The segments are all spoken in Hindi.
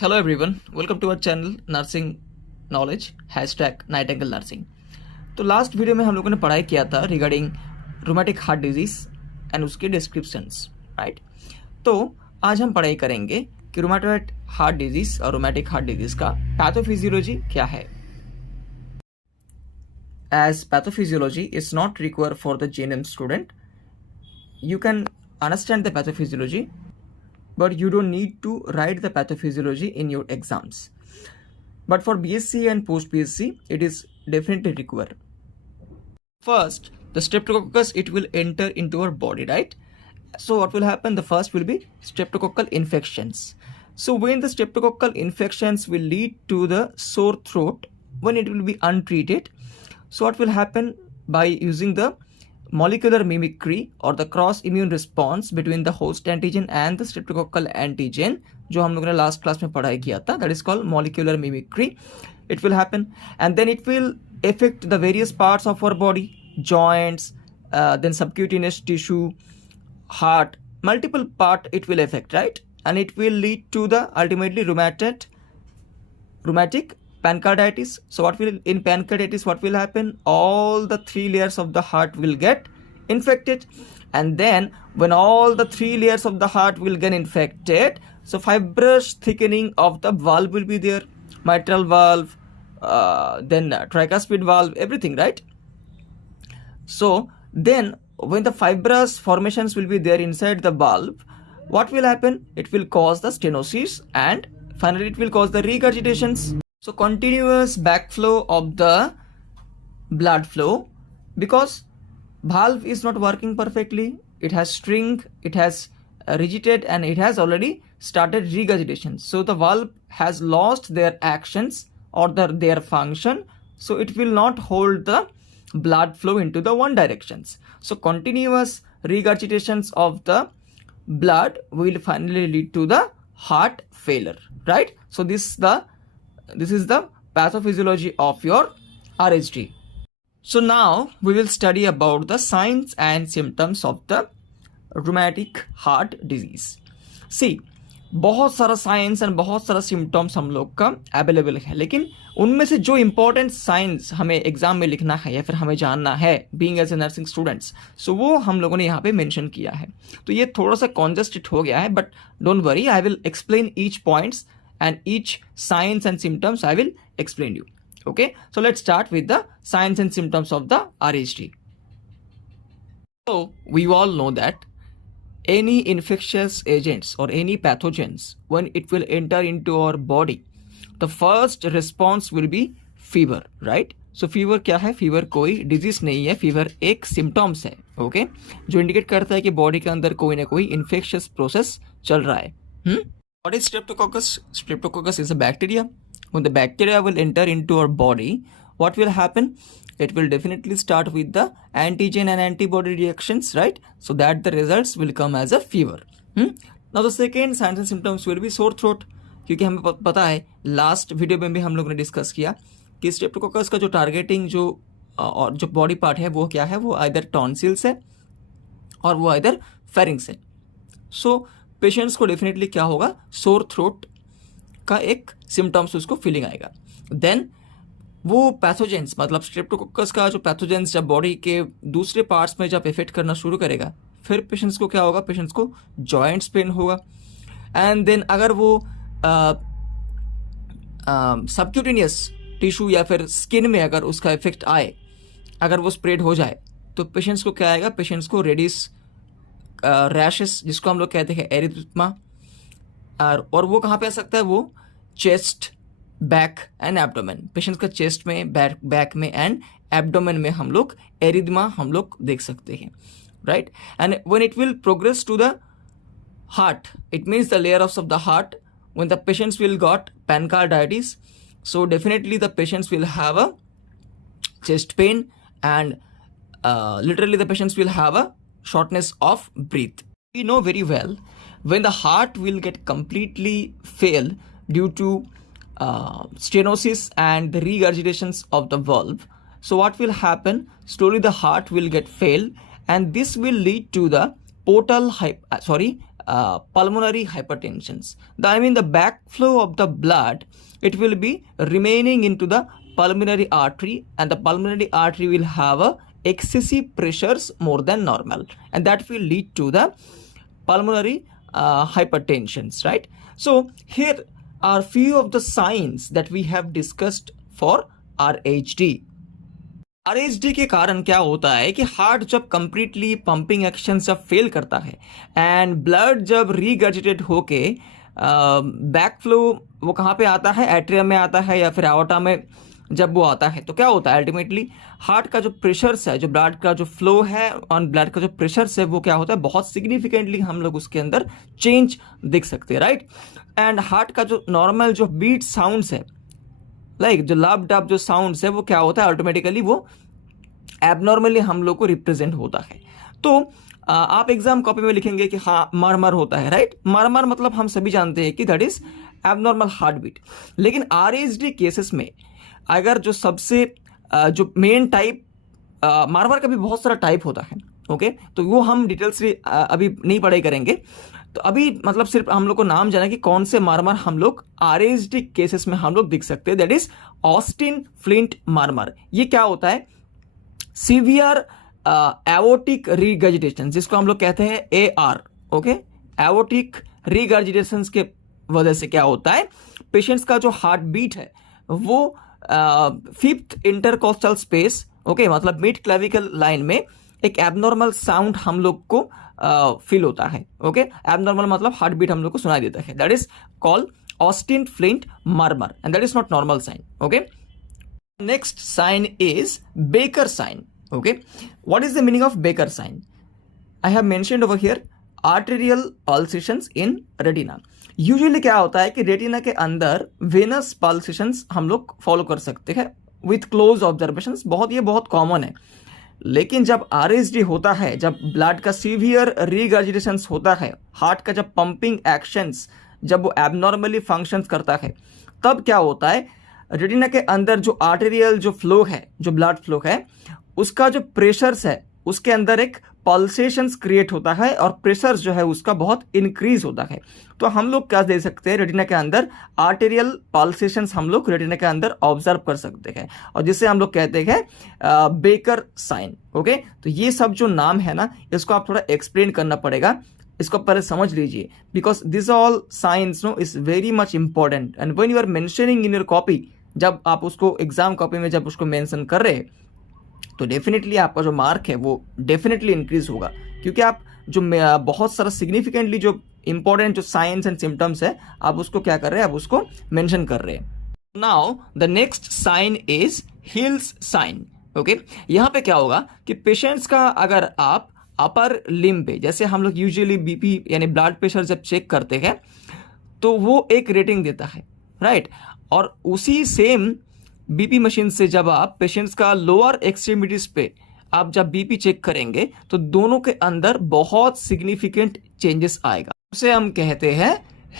Hello everyone, welcome to our channel Nursing Knowledge #Nightingale Nursing। तो लास्ट वीडियो में हम लोगों ने पढ़ाई किया था regarding rheumatic heart disease and उसके डिस्क्रिप्शंस, राइट। तो आज हम पढ़ाई करेंगे कि रूमेटॉइड हार्ट डिजीज और रूमेटिक हार्ट डिजीज का पैथोफिजियोलॉजी क्या है। As pathophysiology is not required for the GNM student, you can understand the pathophysiology, but you don't need to write the pathophysiology in your exams. But for BSc and post BSc, it is definitely required. First, the streptococcus, it will enter into our body, right? So what will happen? The first will be streptococcal infections. So when the streptococcal infections will lead to the sore throat, when it will be untreated, so what will happen? By using the molecular mimicry or the cross immune response between the host antigen and the streptococcal antigen, जो हम लोगों ने लास्ट क्लास में पढ़ाई किया था, that is called molecular mimicry. It will happen and then it will affect the various parts of our body, joints, then subcutaneous tissue, heart, multiple part it will affect, right? And it will lead to the ultimately rheumatic pancreatitis. So what will in pancreatitis what will happen? All the three layers of the heart will get infected, and then when all the three layers of the heart will get infected, so fibrous thickening of the valve will be there, mitral valve, then tricuspid valve, everything, right? So then when the fibrous formations will be there inside the valve, what will happen? It will cause the stenosis and finally it will cause the regurgitations. So continuous backflow of the blood flow, because valve is not working perfectly, it has shrink, it has rigidity, and it has already started regurgitation. So the valve has lost their actions or their function, so it will not hold the blood flow into the one directions. So continuous regurgitations of the blood will finally lead to the heart failure, right? So this is the pathophysiology of your RHD. So now we will study about the signs and symptoms of the rheumatic heart disease. See, बहुत सारा साइंस एंड बहुत सारा सिम्टम्स हम लोग का अवेलेबल है, लेकिन उनमें से जो इंपॉर्टेंट साइंस हमें एग्जाम में लिखना है या फिर हमें जानना है being as a nursing students, so वो हम लोगों ने यहाँ पे मेंशन किया है। तो ये थोड़ा सा कॉन्जेस्टेड हो गया है, but don't worry, I will explain each points and each signs and symptoms I will explain you. Okay, so let's start with the signs and symptoms of the RHD. So we all know that any infectious agents or any pathogens, when it will enter into our body, the first response will be fever, right? So fever क्या है? fever कोई disease नहीं है, fever एक symptoms है, okay? जो indicate करता है कि body के अंदर कोई ना कोई infectious process चल रहा है। What is streptococcus? Streptococcus is a bacteria. When the bacteria will enter into our body, what will happen? It will definitely start with the antigen and antibody reactions, right? So that the results will come as a fever. Now the second signs and symptoms will be sore throat. क्योंकि हमें पता है लास्ट वीडियो में भी हम लोगों ने डिस्कस किया कि स्ट्रेप्टोकोकस का जो टारगेटिंग और जो बॉडी पार्ट है वो क्या है? वो आइदर टॉन्सिल्स है और वो आइदर फेरिंग्स है। सो पेशेंट्स को डेफिनेटली क्या होगा? सोर थ्रोट का एक सिम्टम्स उसको फीलिंग आएगा। देन वो पैथोजेंस, मतलब स्ट्रेप्टोकोकस का जो पैथोजेंस जब बॉडी के दूसरे पार्ट्स में जब इफेक्ट करना शुरू करेगा, फिर पेशेंट्स को क्या होगा? पेशेंट्स को जॉइंट्स पेन होगा। एंड देन अगर वो सबक्यूटेनियस टिश्यू या फिर स्किन में अगर उसका इफेक्ट आए, अगर वो स्प्रेड हो जाए, तो पेशेंट्स को क्या आएगा? पेशेंट्स को रेडिस रैशेस, जिसको हम लोग कहते हैं एरिथ्मा, और वो कहाँ पे आ सकता है? वो chest, back and abdomen. Patients का चेस्ट में, बैक में एंड एब्डोमेन में हम लोग एरिथ्मा हम लोग देख सकते हैं, right? And when it will progress to the heart, it means the layer of the heart, when the patients will got pancreatitis, so definitely the patients will have a chest pain and literally the patients will have a shortness of breath. We know very well when the heart will get completely fail due to stenosis and the regurgitations of the valve. So what will happen? Slowly the heart will get fail, and this will lead to the pulmonary hypertensions. The backflow of the blood, it will be remaining into the pulmonary artery, and the pulmonary artery will have a excessive pressures more than normal, and that will lead to the pulmonary hypertensions, right? So here are few of the signs that we have discussed for RHD. RHD के कारण क्या होता है कि हार्ट जब कंप्लीटली पंपिंग एक्शन जब फेल करता है एंड ब्लड जब रीगर्जिटेट होके बैक फ्लो वो कहाँ पे आता है, एट्रियम में आता है या फिर एओर्टा में जब वो आता है, तो क्या होता है अल्टीमेटली हार्ट का जो प्रेशर्स है, जो ब्लड का जो फ्लो है और ब्लड का जो प्रेशर्स है वो क्या होता है, बहुत सिग्निफिकेंटली हम लोग उसके अंदर चेंज देख सकते हैं, राइट? एंड हार्ट का जो नॉर्मल जो बीट साउंड्स है, लाइक जो लव डब जो साउंड्स है वो क्या होता है, ऑटोमेटिकली वो एबनॉर्मली हम लोग को रिप्रेजेंट होता है। तो आप एग्जाम कॉपी में लिखेंगे कि हाँ मरमर होता है, राइट? मरमर मतलब हम सभी जानते हैं कि that is abnormal heart beat. लेकिन आरएचडी केसेस में अगर जो सबसे जो मेन टाइप, मरमर का भी बहुत सारा टाइप होता है, ओके? तो वो हम डिटेल्स से अभी नहीं पढ़ाई करेंगे। तो अभी मतलब सिर्फ हम लोग को नाम जाना कि कौन से मरमर हम लोग आरएचडी केसेस में हम लोग दिख सकते हैं, दैट इज ऑस्टिन फ्लिंट मरमर। ये क्या होता है, सीवियर एओर्टिक रीगर्जिटेशन, जिसको हम लोग कहते हैं एआर, ओके? एओर्टिक रीगर्जिटेशन के वजह से क्या होता है, पेशेंट्स का जो हार्ट बीट है वो फिफ्थ इंटरकोस्टल स्पेस, ओके, मतलब मिड क्लेविकल लाइन में एक एबनॉर्मल साउंड हम लोग को फील होता है, ओके? एबनॉर्मल मतलब हार्ट बीट हम लोग को सुनाई देता है, that is called Austin Flint murmur, and that is not normal sign, okay? Next sign is Baker sign. Okay, what is the meaning of Baker sign? I have mentioned over here arterial pulsations in retina. Usually क्या होता है कि रेटिना के अंदर venous pulsations हम लोग फॉलो कर सकते हैं with close observations, ये बहुत कॉमन है। लेकिन जब RHD होता है, जब ब्लड का सीवियर रीगर्जिटेशंस होता है, हार्ट का जब पंपिंग एक्शंस जब वो एबनॉर्मली फंक्शंस करता है, तब क्या होता है, रेटिना के अंदर जो आर्टेरियल जो फ्लो है, जो ब्लड फ्लो है, उसका जो प्रेशर्स है उसके अंदर एक पल्सेशंस क्रिएट होता है और प्रेशर जो है उसका बहुत इंक्रीज होता है। तो हम लोग क्या दे सकते हैं, रेटिना के अंदर आर्टेरियल पल्सेशंस हम लोग रेटिना के अंदर ऑब्जर्व कर सकते हैं, और जिसे हम लोग कहते हैं बेकर साइन, ओके? तो ये सब जो नाम है ना, इसको आप थोड़ा एक्सप्लेन करना पड़ेगा, इसको पहले समझ लीजिए, because this all signs know is very much important, and when you are mentioning in your copy, जब आप उसको एग्जाम कॉपी में जब उसको मेंशन कर रहे हैं, तो डेफिनेटली आपका जो मार्क है वो डेफिनेटली इंक्रीज होगा, क्योंकि आप जो बहुत सारा सिग्निफिकेंटली जो इंपॉर्टेंट जो साइंस एंड सिम्टम्स है आप उसको क्या कर रहे हैं, आप उसको मेंशन कर रहे हैं। Now the next sign is Hill's sign, okay? यहाँ पे क्या होगा कि पेशेंट्स का अगर आप अपर लिम्ब पे, जैसे हम लोग यूजुअली बीपी यानी ब्लड प्रेशर जब चेक करते हैं तो वो एक रेटिंग देता है, राइट? और उसी सेम बीपी मशीन से जब आप पेशेंट्स का लोअर एक्सट्रीमिटीज पे आप जब बीपी चेक करेंगे तो दोनों के अंदर बहुत सिग्निफिकेंट चेंजेस आएगा, उसे हम कहते हैं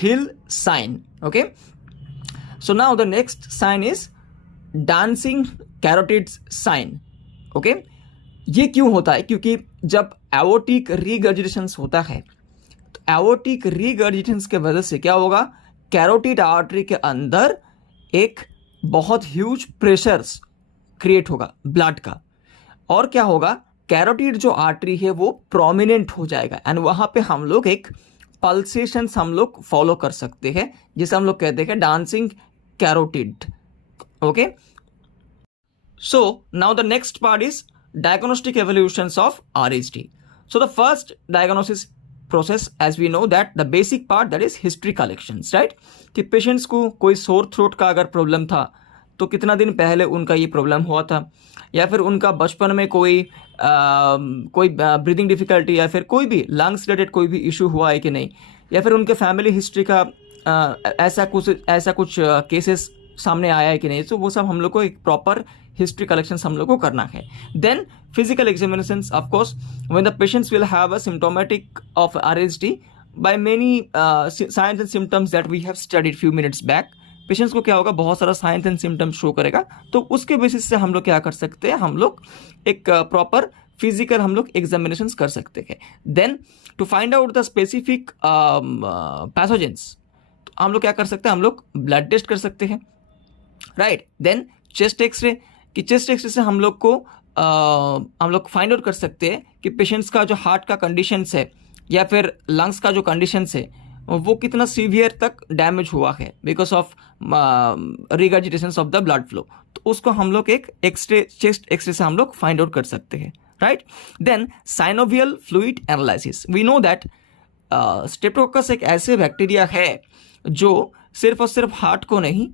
Hill sign, okay? So now the next sign is dancing carotid sign, okay? ये क्यों होता है, क्योंकि जब एओर्टिक रीगर्जिटेशंस होता है तो एओर्टिक रीगर्जिटेशंस के वजह से क्या होगा, कैरोटिड आर्टरी के अंदर एक बहुत ह्यूज प्रेशर्स क्रिएट होगा ब्लड का, और क्या होगा, कैरोटिड जो आर्टरी है वो प्रोमिनेंट हो जाएगा, एंड वहां पे हम लोग एक पल्सेशंस हम लोग फॉलो कर सकते हैं, जिसे हम लोग कहते हैं dancing carotid, okay? So now the next part is diagnostic evolutions of RHD. So the first diagnosis process, as we know, that the basic part, that is history collections, right? कि पेशेंट्स को कोई सोर थ्रोट का अगर प्रॉब्लम था तो कितना दिन पहले उनका ये प्रॉब्लम हुआ था, या फिर उनका बचपन में कोई ब्रीदिंग डिफिकल्टी या फिर कोई भी लंग्स रिलेटेड कोई भी इशू हुआ है कि नहीं, या फिर उनके फैमिली हिस्ट्री का ऐसा कुछ केसेस सामने आया है कि नहीं। तो वो सब हम लोग को एक प्रॉपर हिस्ट्री कलेक्शंस हम लोग को करना है। Then physical examinations, of course when the patients will have a symptomatic of RHD by many signs and symptoms that we have studied few minutes back, patients को क्या होगा, बहुत सारा साइंस एंड सिम्टम्स शो करेगा। तो उसके बेसिस से हम लोग क्या कर सकते हैं, हम लोग एक प्रॉपर फिजिकल हम लोग एग्जामिनेशन कर सकते हैं। Then to find out the specific pathogens हम लोग क्या कर सकते हैं, हम लोग ब्लड टेस्ट कर सकते हैं, राइट। देन चेस्ट एक्सरे, कि चेस्ट एक्सरे से हम लोग को हम लोग फाइंड आउट कर सकते हैं कि पेशेंट्स का जो हार्ट का कंडीशंस है या फिर लंग्स का जो कंडीशंस है वो कितना सीवियर तक डैमेज हुआ है because of regurgitation of the blood flow. तो उसको हम लोग एक एक्सरे, चेस्ट एक्सरे से हम लोग फाइंड आउट कर सकते हैं, right. Then synovial fluid analysis, we know that streptococcus एक ऐसे बैक्टीरिया है जो सिर्फ और सिर्फ हार्ट को नहीं,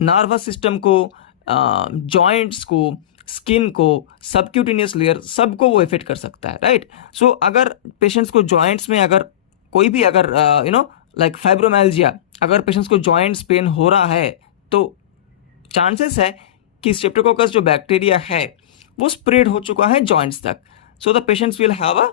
नर्वस सिस्टम को, जॉइंट्स को, स्किन को, सबक्यूटेनियस लेयर सबको वो इफेक्ट कर सकता है, राइट। सो अगर पेशेंट्स को जॉइंट्स में अगर कोई भी अगर लाइक फाइब्रोमाइल्जिया, अगर पेशेंट्स को जॉइंट्स पेन हो रहा है तो चांसेस है कि स्ट्रेप्टोकोकस जो बैक्टीरिया है वो स्प्रेड हो चुका है जॉइंट्स तक। So the patients will have a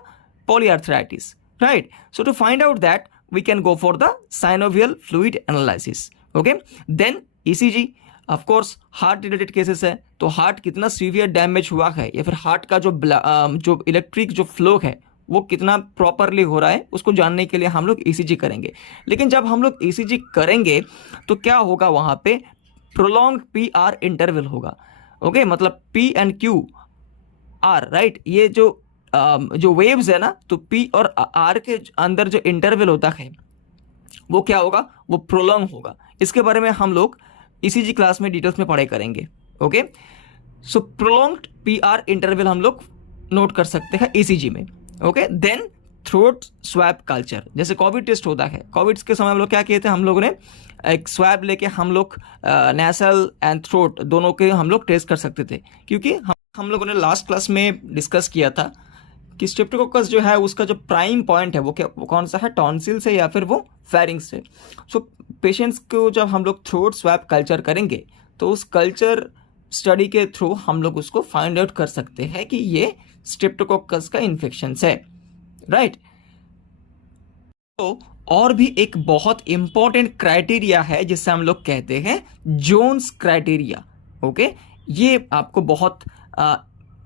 polyarthritis, right. So to find out that we can go for the synovial fluid analysis, okay। then ECG, of course heart related cases है तो हार्ट कितना सीवियर डैमेज हुआ है या फिर हार्ट का जो इलेक्ट्रिक जो फ्लो है वो कितना प्रॉपरली हो रहा है उसको जानने के लिए हम लोग ECG करेंगे। लेकिन जब हम लोग ECG करेंगे तो क्या होगा, वहाँ पे प्रोलॉन्ग PR इंटरवल होगा, ओके। मतलब P and Q R, right. ये जो वेव्स है ना, तो P और R के अंदर जो इंटरवल होता है वो क्या होगा, वो प्रोलॉन्ग होगा। इसके बारे में हम लोग ECG क्लास में डिटेल्स में पढ़ाई करेंगे, okay. So prolonged PR interval हम लोग नोट कर सकते हैं ECG में, okay. Then throat swab culture, जैसे कोविड टेस्ट होता है, कोविड के समय हम लोग क्या किए थे, हम लोगों ने एक स्वैब लेके हम लोग नेसल एंड थ्रोट दोनों के हम लोग टेस्ट कर सकते थे, क्योंकि हम लोगों ने लास्ट क्लास में डिस्कस किया था कि स्ट्रेप्टोकोकस जो है उसका जो प्राइम पॉइंट है वो कौन सा है, टॉन्सिल से या फिर वो फेरिंग्स से। सो पेशेंट्स को जब हम लोग थ्रोट स्वैब कल्चर करेंगे तो उस कल्चर स्टडी के थ्रू हम लोग उसको फाइंड आउट कर सकते हैं कि ये स्ट्रेप्टोकोकस का इन्फेक्शन है, राइट। तो और भी एक बहुत इंपॉर्टेंट क्राइटेरिया है जिससे हम लोग कहते हैं जोन्स क्राइटेरिया, ओके। ये आपको बहुत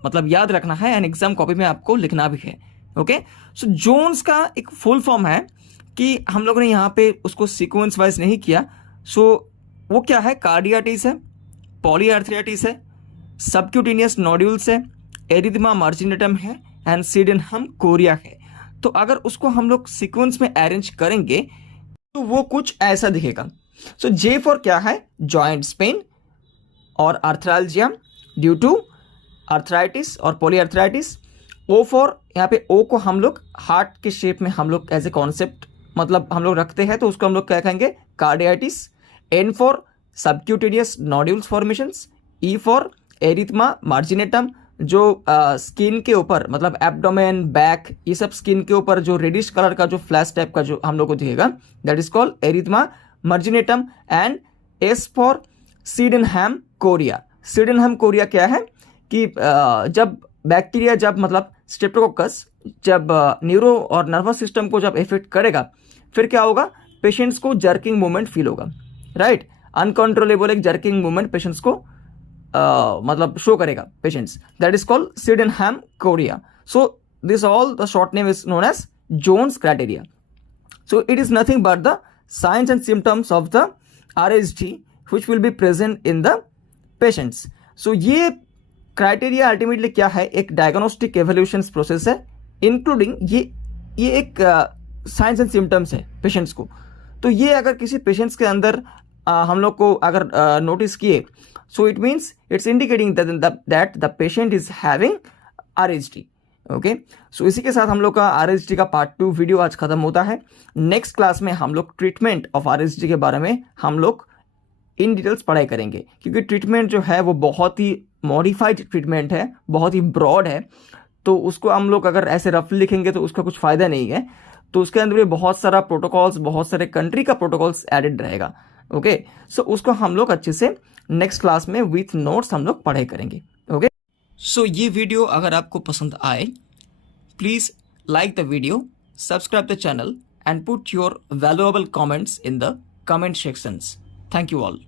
मतलब याद रखना है एंड एग्जाम कॉपी में आपको लिखना भी है, ओके। सो जोन्स का एक फुल फॉर्म है कि हम लोगों ने यहाँ पे उसको सीक्वेंस वाइज नहीं किया। सो वो क्या है, कार्डियाटिस है, पॉलीआर्थराइटिस है, सबक्यूटेनियस नोड्यूल्स है, एरिथमा मार्जिनेटम है एंड सिडेनहम कोरिया है। तो अगर उसको हम लोग सीक्वेंस में अरेंज करेंगे तो वो कुछ ऐसा दिखेगा। सो जे फॉर क्या है, जॉइंट्स पेन और आर्थराल्जिया ड्यू टू आर्थराइटिस और पॉलीआर्थराइटिस। ओ फॉर, यहाँ पे ओ को हम लोग हार्ट के शेप में हम लोग एज ए कॉन्सेप्ट मतलब हम लोग रखते हैं तो उसको हम लोग क्या कहेंगे, carditis. N for subcutaneous nodules formations. E for erythema marginatum, जो स्किन के ऊपर मतलब एब्डोमेन, बैक, ये सब स्किन के ऊपर जो रेडिश कलर का जो फ्लैश टाइप का जो हम लोग को दिखेगा, that is called erythema marginatum. And S for Sydenham chorea. Sydenham chorea क्या है कि जब बैक्टीरिया जब मतलब स्ट्रेप्टोकोकस जब न्यूरो और नर्वस सिस्टम को जब इफेक्ट करेगा फिर क्या होगा, पेशेंट्स को जर्किंग मूवमेंट फील होगा, राइट। अनकंट्रोलेबल एक जर्किंग मूवमेंट पेशेंट्स को मतलब शो करेगा patients, that is called Sydenham chorea. So this all the short name is known as Jones criteria. So it is nothing but the signs and symptoms of the RHD which will be present in the patients. So ये क्राइटेरिया अल्टीमेटली क्या है, एक डायग्नोस्टिक एवोल्यूशन प्रोसेस है, इंक्लूडिंग ये एक साइंस एंड सिम्टम्स है पेशेंट्स को। तो ये अगर किसी पेशेंट्स के अंदर हम लोग को अगर नोटिस किए, so it means it's indicating that the patient is having RHD, okay. सो इसी के साथ हम लोग का RHD का पार्ट 2 वीडियो आज खत्म होता है। नेक्स्ट क्लास में हम लोग ट्रीटमेंट ऑफ RHD के बारे में हम लोग इन डिटेल्स पढ़ाई करेंगे, क्योंकि ट्रीटमेंट जो है वो बहुत ही मॉडिफाइड ट्रीटमेंट है, बहुत ही ब्रॉड है। तो उसको हम लोग अगर ऐसे रफली लिखेंगे तो उसका कुछ फ़ायदा नहीं है। तो उसके अंदर भी बहुत सारा प्रोटोकॉल्स, बहुत सारे कंट्री का प्रोटोकॉल्स एडेड रहेगा, ओके। सो उसको हम लोग अच्छे से नेक्स्ट क्लास में विथ नोट्स हम लोग पढ़ाई करेंगे, ओके। सो ये वीडियो अगर आपको पसंद आए, please like the video, subscribe the channel and put your valuable comments in the comment sections. Thank you all.